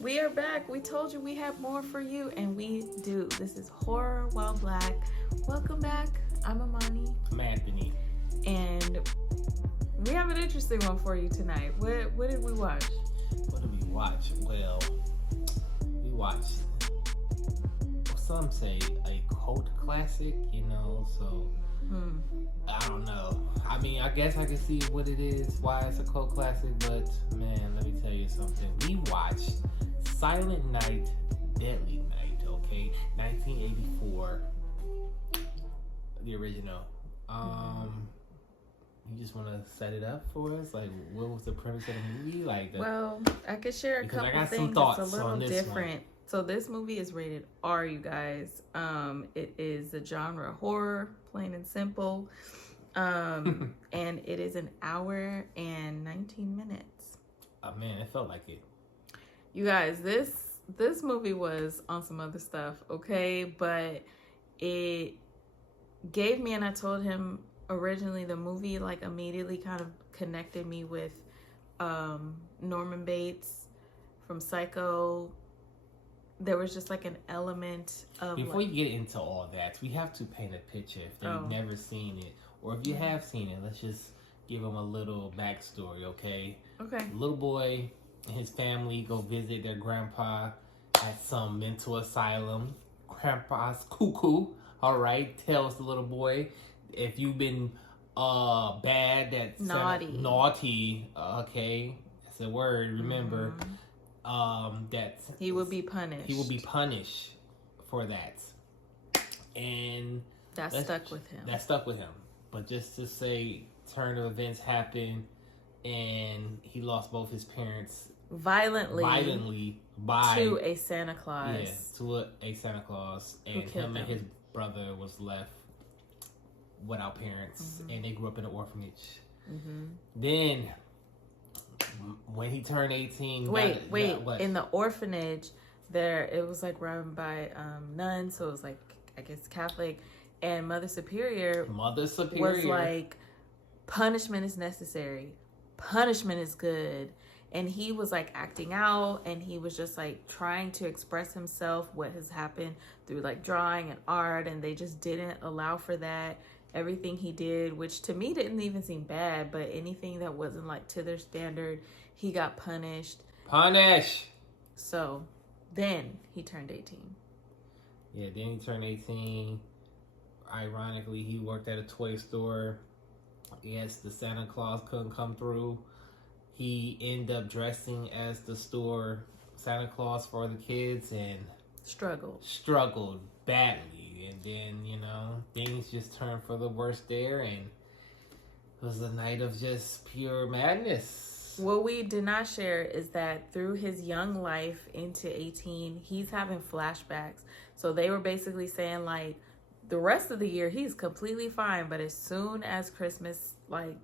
We are back. We told you we have more for you, and we do. This is Horror While Black. Welcome back. I'm Amani. I'm Anthony. And we have an interesting one for you tonight. What did we watch? What did we watch? Well, we watched, some say a cult classic, so I don't know. I mean, I guess I can see what it is, why it's a cult classic, but man, let me tell you something. We watched Silent Night, Deadly Night, okay? 1984, the original. You just want to set it up for us? Like, what was the premise of the movie? Well, I could share a couple I got things. some thoughts it's a little on this different. one. So this movie is rated R, you guys. It is the genre horror, plain and simple. And it is an hour and 19 minutes. Oh man, it felt like it. You guys, this movie was on some other stuff, okay? But it gave me, and I told him originally, the movie like immediately kind of connected me with Norman Bates from Psycho. There was just like an element of Before you get into all that, we have to paint a picture if they've never seen it, or if you have seen it, let's just give them a little backstory, okay? Okay. Little boy and his family go visit their grandpa at some mental asylum. Grandpa's cuckoo, all right, tells the little boy, if you've been bad, that's naughty, okay, that's a word, remember. That he will be punished. He will be punished for that, and that stuck with him. That stuck with him. But just to say, turn of events happened, and he lost both his parents violently to a Santa Claus. Yes, to a Santa Claus, and him and his brother was left without parents, and they grew up in an orphanage. Then, when he turned 18... Wait. In the orphanage, it was like run by nuns, so it was like, I guess, Catholic. And Mother Superior was like, punishment is necessary. Punishment is good. And he was like acting out, and he was just like trying to express himself, what has happened through like drawing and art, and they just didn't allow for that. Everything he did, which to me didn't even seem bad, but anything that wasn't like to their standard, he got punished. So then he turned 18. Yeah, then he turned 18. Ironically, he worked at a toy store. Yes, the Santa Claus couldn't come through. He ended up dressing as the store Santa Claus for the kids and struggled badly. And then, things just turned for the worse there, and it was a night of just pure madness. What we did not share is that through his young life into 18, he's having flashbacks. So they were basically saying like, the rest of the year he's completely fine, but as soon as Christmas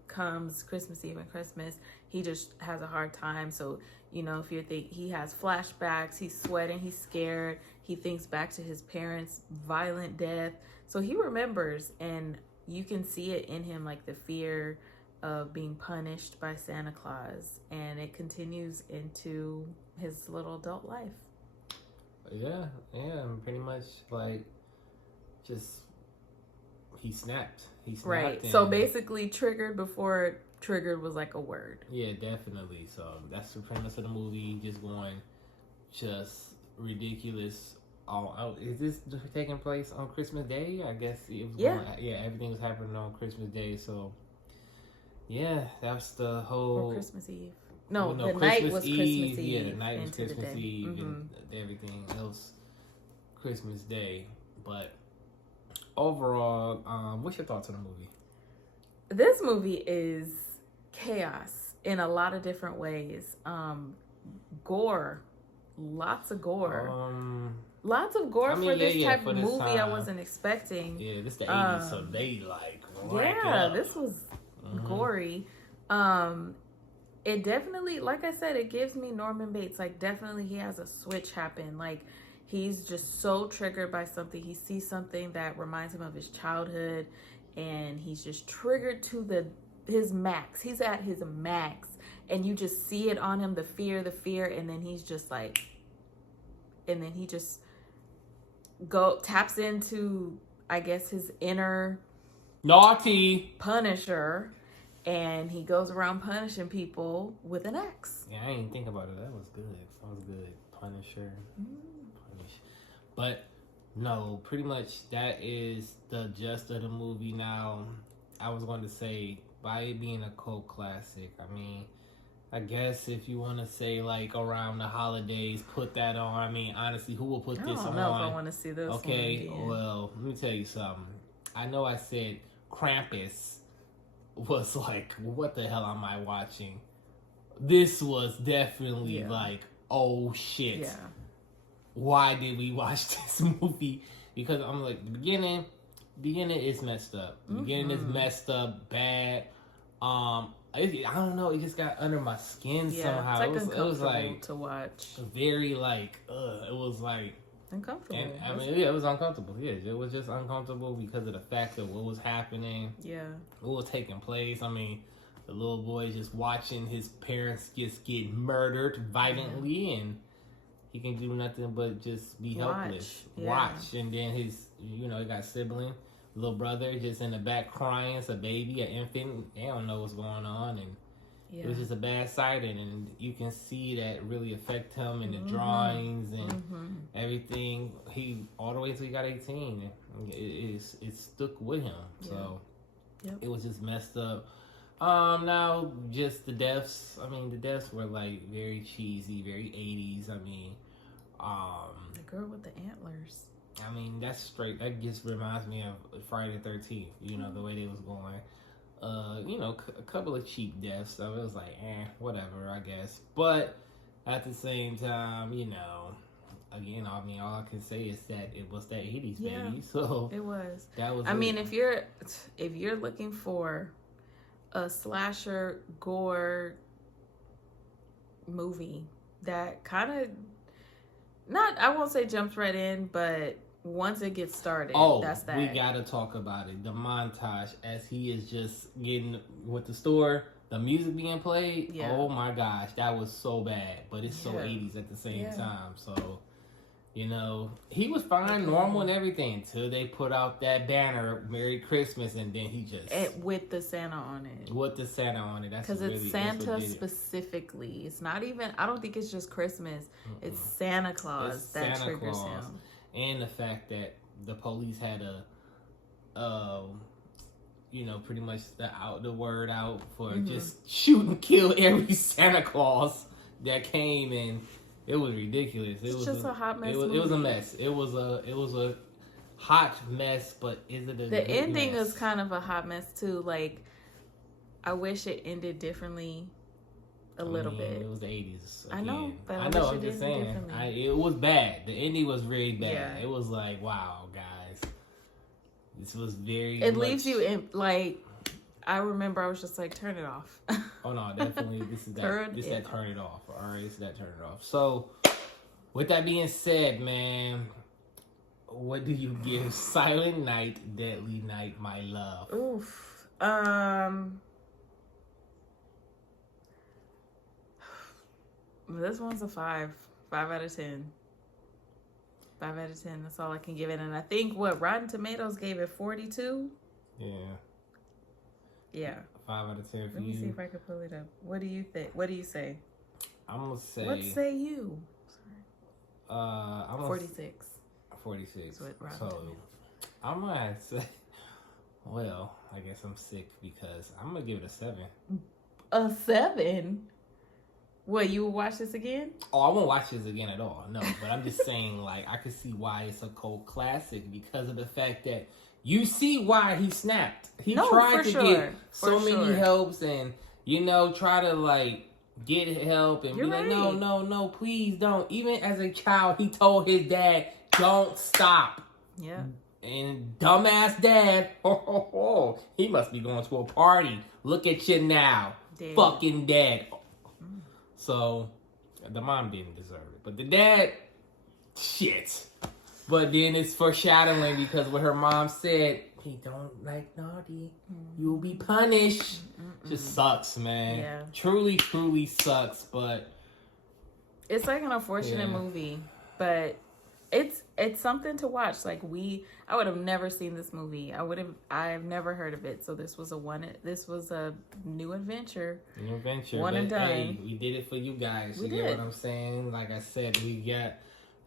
comes, Christmas Eve and Christmas, he just has a hard time. So if you think, he has flashbacks, he's sweating, he's scared, he thinks back to his parents' violent death. So he remembers, and you can see it in him, like the fear of being punished by Santa Claus, and it continues into his little adult life. Yeah, pretty much like just he snapped. Right. So basically triggered before triggered was like a word. Yeah, definitely. So that's the premise of the movie, just going just ridiculous all out. Is this taking place on Christmas Day? I guess it was everything was happening on Christmas Day, so yeah, that's the whole... Or Christmas Eve. No, the night was Christmas Eve. Yeah, the night was Christmas Eve, and everything else Christmas Day. But overall, what's your thoughts on the movie? This movie is chaos in a lot of different ways. Gore. Lots of gore. Lots of gore for this type of movie I wasn't expecting. Yeah, this the 80s, so they this was gory. It definitely, like I said, it gives me Norman Bates. Like, definitely he has a switch happen. Like, he's just so triggered by something. He sees something that reminds him of his childhood, and he's just triggered to his max. He's at his max, and you just see it on him, the fear, and then he's just like and then he just taps into, I guess, his inner naughty Punisher, and he goes around punishing people with an axe. Yeah, I didn't think about it. That was good. Punisher. Punish. But no, pretty much that is the gist of the movie. Now, I was going to say, by it being a cult classic, I mean, I guess if you want to say like around the holidays, put that on. I mean, honestly, who will put this on? I don't know if I want to see this. Okay, well, let me tell you something. I know I said Krampus was like, what the hell am I watching? This was definitely like, oh shit. Yeah. Why did we watch this movie? Because I'm like, the beginning is messed up. The beginning is messed up, bad. I don't know. It just got under my skin somehow. It's like it was like to watch. Very like, it was like uncomfortable. And, I mean, it was uncomfortable. Yeah, it was just uncomfortable because of the fact of what was happening. Yeah, what was taking place. I mean, the little boy just watching his parents just get murdered violently, and he can do nothing but just be helpless. Watch, and then his, he got sibling, little brother, just in the back crying. It's a baby, an infant. They don't know what's going on, and it was just a bad sighting, and you can see that really affect him in the drawings and everything. He all the way till he got 18, it stuck with him. So it was just messed up. Now just the deaths. I mean, the deaths were like very cheesy, very 80s. I mean, the girl with the antlers. I mean, that's straight. That just reminds me of Friday the 13th. The way they was going. A couple of cheap deaths, so it was like, whatever, I guess. But at the same time, again, I mean, all I can say is that it was that 80s, baby. So it was. That was. I mean, if you're looking for a slasher gore movie that kind of I won't say jumps right in, but once it gets started, that's that. We gotta talk about it. The montage as he is just getting with the store, the music being played. Yeah. Oh my gosh, that was so bad, but it's so 80s at the same time. So, he was fine, normal and everything until they put out that banner, "Merry Christmas," and then he just with the Santa on it. With the Santa on it, that's because it's Santa specifically. It's not even. I don't think it's just Christmas. It's Santa Claus that triggers him. And the fact that the police had pretty much the word out for just shoot and kill every Santa Claus that came, and it was ridiculous. It was just a hot mess. It was a mess. It was a hot mess. But is it the ending is kind of a hot mess too? Like, I wish it ended differently. A little bit. It was the 80s. Again. I know, but I'm just saying. It was bad. The ending was really bad. Yeah. It was like, wow, guys. This was very. It leaves you in like. I remember I was just like, turn it off. Oh no, definitely. This is that. Turn it off. All right, it's that turn it off. So, with that being said, man, what do you give Silent Night, Deadly Night, my love? Oof. This one's a 5 out of 10. 5 out of 10. That's all I can give it. And I think Rotten Tomatoes gave it 42. Yeah. 5 out of 10 for you. Let me see if I can pull it up. What do you think? What do you say? I'm gonna say. What say you? I'm 46. 46. So Tomatoes. I'm gonna say. Well, I guess I'm sick because I'm gonna give it a 7. A 7? What, you will watch this again? Oh, I won't watch this again at all. No, but I'm just saying, like, I can see why it's a cult classic because of the fact that you see why he snapped. He tried to get so many helps and, try to, like, get help and be like, no, please don't. Even as a child, he told his dad, don't stop. Yeah. And dumbass dad, he must be going to a party. Look at you now. Dead. Fucking dead. So, the mom didn't deserve it. But the dad, shit. But then it's foreshadowing because what her mom said, he don't like naughty. You'll be punished. Just sucks, man. Yeah. Truly, truly sucks, but... It's like an unfortunate movie. But it's something to watch. Like I would have never seen this movie. I've never heard of it. So this was a new adventure. New adventure. One and done. Hey, we did it for you guys. We You get did. what I'm saying? Like I said, we got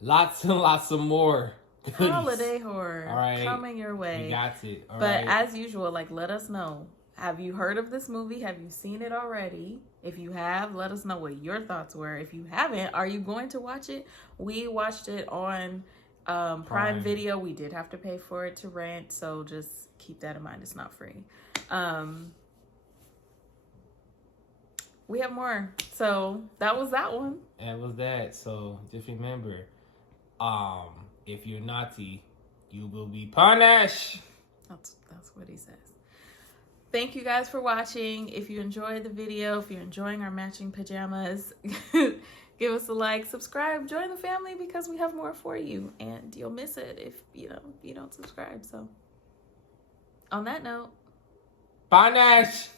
lots and lots of more goodies. Holiday horror. All right. Coming your way. We got it. All but right. as usual, like, let us know. Have you heard of this movie? Have you seen it already? If you have, let us know what your thoughts were. If you haven't, are you going to watch it? We watched it on Prime Video. We did have to pay for it to rent, so just keep that in mind. It's not free. We have more. So that was that one. That was that. So just remember, if you're naughty, you will be punished. That's what he says. Thank you guys for watching. If you enjoyed the video, if you're enjoying our matching pajamas, give us a like, subscribe, join the family because we have more for you. And you'll miss it if you don't subscribe. So on that note, Punish!